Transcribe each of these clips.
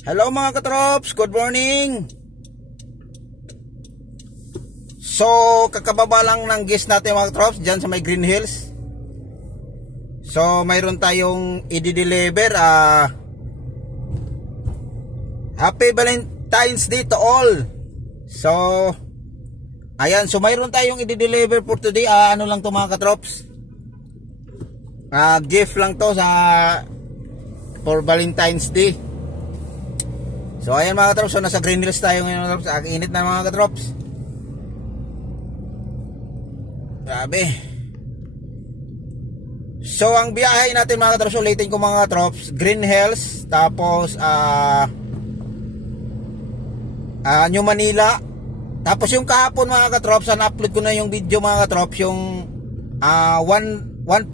Hello mga katrops, good morning. So, kakababa lang ng guest natin mga katrops dyan sa may Green Hills. So, mayroon tayong i-deliver. Happy Valentine's Day to all. So, ayan, so mayroon tayong i-deliver for today. Ano lang to mga katrops, gift lang to for Valentine's Day. So ayan mga katrops, so nasa Green Hills tayo ngayon mga katrops. Init na mga katrops, grabe. So ang biyahe natin mga katrops, ulitin ko mga katrops, Green Hills, tapos New Manila. Tapos yung kahapon mga katrops, na-upload ko na yung video mga katrops, yung one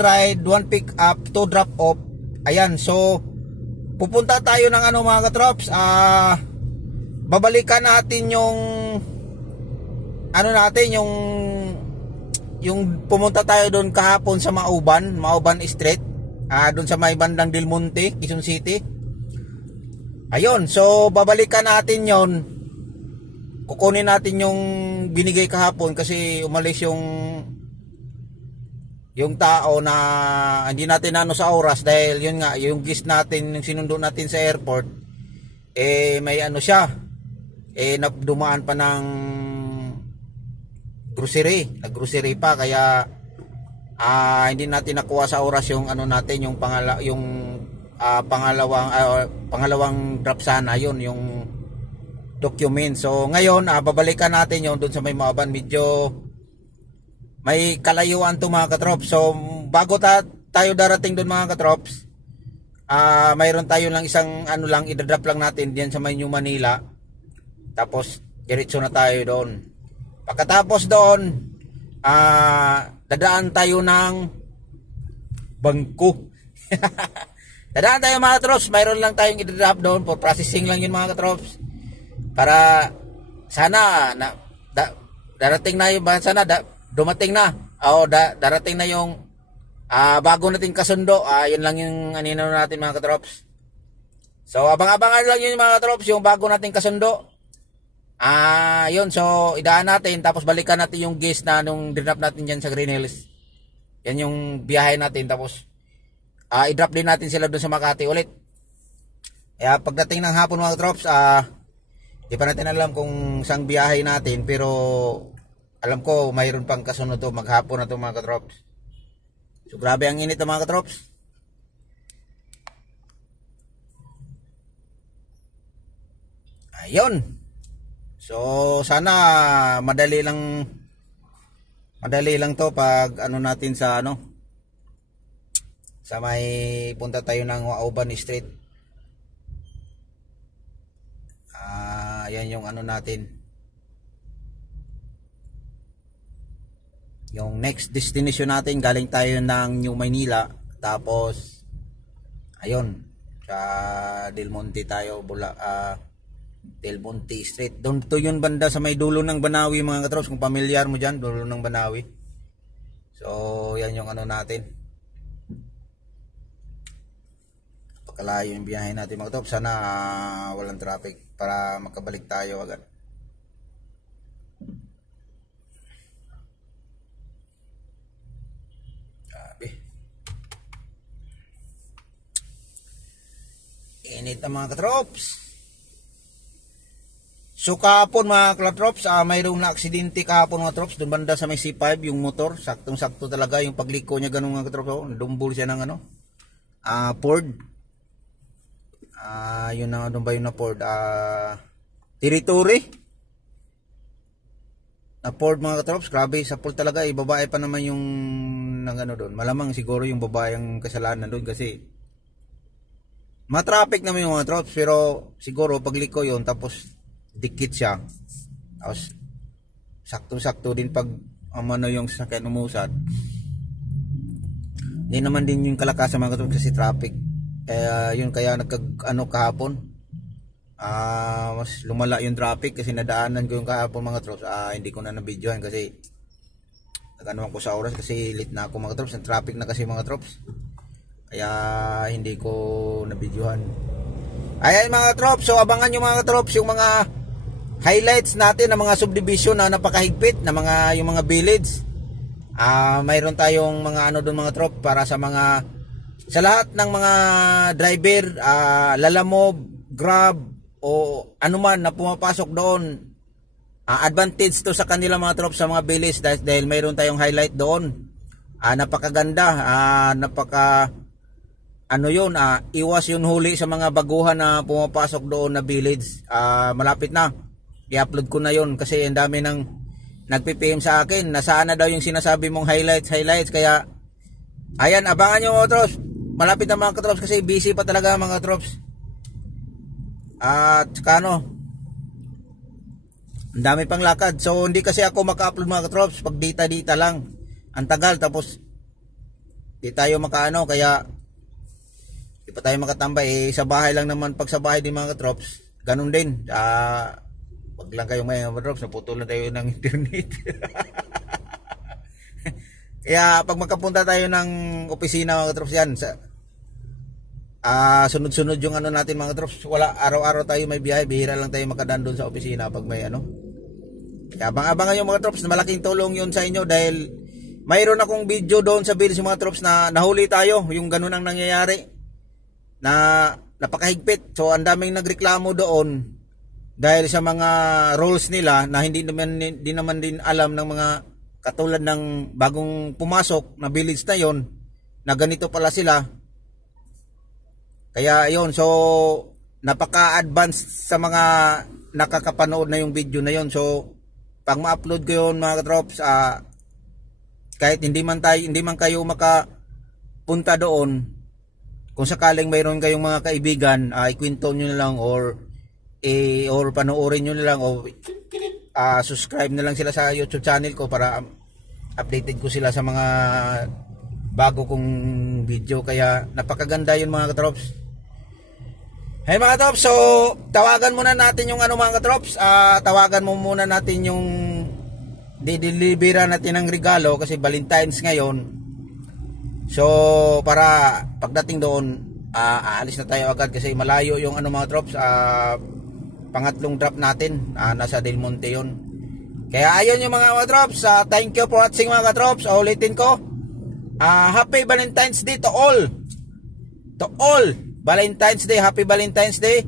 ride, one pick up, two drop off. Ayan, so pupunta tayo ng mga katrops, babalikan natin yung yung pumunta tayo doon kahapon sa Mauban Street, doon sa may bandang Del Monte, Quezon City. Ayun, so babalikan natin yon. Kukunin natin yung binigay kahapon kasi umalis yung tao na hindi natin sa oras, dahil yun nga, yung guest natin, yung sinundo natin sa airport, may siya, dumaan pa ng nag-grocery pa, kaya hindi natin nakuha sa oras yung natin, yung pangalawang drop sana, yun yung document. So ngayon, babalikan natin yun doon sa may Maaban. Medyo may kalayuan to mga katrops. So bago tayo darating doon mga katrops, mayroon tayo lang isang idadrop lang natin diyan sa may New Manila. Tapos diretso na tayo doon. Pagkatapos doon, dadaan tayo ng bangko. Dadaan tayo mga katrops, mayroon lang tayong idadrop doon for processing lang yun mga katrops. Para sana darating na yung dumating na, darating na yung bago natin kasundo. Yun lang yung anino natin mga katrops. So abang-abangan lang yun mga katrops, yung bago natin kasundo. Yun, so idaan natin, tapos balikan natin yung guest na nung dinrop natin dyan sa Green Hills. Yan yung biyahe natin, tapos i-drop din natin sila doon sa Makati ulit. Kaya pagdating ng hapon mga katrops, di pa natin alam kung saan biyahe natin, pero alam ko mayroon pang kasunod to, maghapon na to mga katrops. So grabe ang init to mga katrops. Ayun. So sana madali lang to pag natin sa sa may punta tayo ng Mauban Street. Yan yung natin, yung next destination natin. Galing tayo ng New Manila, tapos ayun sa Del Monte tayo, Del Monte Street. Doon to yun banda sa may dulo ng Banawi mga katrops, kung pamilyar mo dyan, dulo ng Banawi. So yan yung natin, pagkalayo yung biyahe natin mga katrops. Sana walang traffic para makabalik tayo agad. Init na mga katrops. So kahapon mga katrops, mayroong na aksidente kahapon mga katrops, doon banda sa may C5, yung motor, saktong-sakto talaga yung pagliko niya, ganun mga katrops. Nadumbol siya ng Ford. Yun na, doon ba yun na Ford? Territory na Ford mga katrops. Grabe, sa Ford talaga, babae pa naman yung doon. Malamang siguro yung babae ang kasalanan doon, kasi matraffic naman yung mga katrops, pero siguro pagliko yun, tapos dikit siya, tapos sakto-sakto din pag yung sasakyan umusad. Hindi naman din yung kalakasan mga katrops, kasi traffic. Yun kaya kahapon, mas lumala yung traffic, kasi nadaanan ko yung kahapon mga katrops. Hindi ko na nabidyohan kasi nag-anuhan ko sa oras, kasi late na ako mga katrops. Ang traffic na kasi mga katrops, kaya hindi ko nabidyohan. Ayan mga katrops, so abangan nyo mga katrops yung mga highlights natin ng mga subdivision na napakahigpit na mga yung mga village. Mayroon tayong mga ano doon mga trop para sa lahat ng mga driver, Lalamove, Grab o anuman na pumapasok doon. Advantage to sa kanila mga trop sa mga village dahil mayroon tayong highlight doon. Napakaganda, iwas yun huli sa mga baguhan na pumapasok doon na village. Malapit na. I-upload ko na yun kasi ang dami ng nagpipim sa akin. Nasaan na daw yung sinasabi mong highlights. Kaya, ayan, abangan nyo mga katrops. Malapit na mga katrops kasi busy pa talaga mga katrops. At saka ang dami pang lakad. So, hindi kasi ako maka-upload mga katrops pag dita lang. Ang tagal, tapos di tayo makaano, kaya di pa tayo makatambay. Sa bahay lang naman, pag sa bahay din mga katrops, ganun din. Wag lang kayong may mga drops, naputulan tayo ng internet. Kaya pag makapunta tayo ng opisina mga drops yan, sunod-sunod yung ano natin mga drops. Wala, araw-araw tayo may biyahe, bihira lang tayo makadaan doon sa opisina pag may ano. Kaya abang-abangan yung mga drops, na malaking tulong yun sa inyo dahil mayroon akong video doon sa videos yung mga drops na nahuli tayo, yung ganun ang nangyayari na napakahigpit. So ang daming nagreklamo doon dahil sa mga rules nila na hindi naman din alam ng mga katulad ng bagong pumasok na village na yon na ganito pala sila. Kaya yon, so napaka-advanced sa mga nakakapanood na yung video na yon. So pag ma-upload ko yun mga katrops, kahit hindi man kayo makapunta doon, kung sakaling mayroon kayong mga kaibigan, ikwento nyo na lang or panoorin nyo na lang o subscribe na lang sila sa YouTube channel ko para updated ko sila sa mga bago kong video. Kaya napakaganda yun mga katrops. Hey mga katrops, so tawagan muna natin yung mga katrops. Tawagan mo muna natin yung dideliveran natin ng regalo kasi Valentine's ngayon. So para pagdating doon, aalis na tayo agad kasi malayo yung mga drops. Pangatlong drop natin, nasa Del Monte yun. Kaya ayun yung mga drops. Thank you for watching mga drops. Ulitin ko, happy Valentine's Day to all. To all, Valentine's Day, happy Valentine's Day.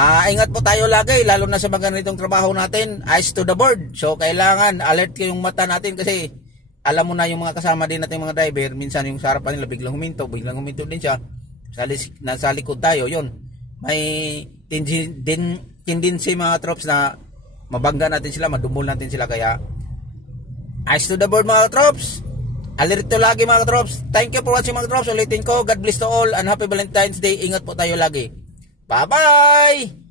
Ingat po tayo lagi, lalo na sa mga ganitong trabaho natin. Eyes to the board. So kailangan alert yung mata natin kasi alam mo na yung mga kasama din natin mga driver, minsan yung sa harapan nila biglang huminto din siya. Nasa likod tayo, yun. May tendency mga trops na mabangga natin sila, madumol natin sila. Kaya eyes to the board mga trops, alerto lagi mga trops. Thank you for watching mga trops. Ulitin ko, God bless to all and happy Valentine's Day. Ingat po tayo lagi. Bye bye.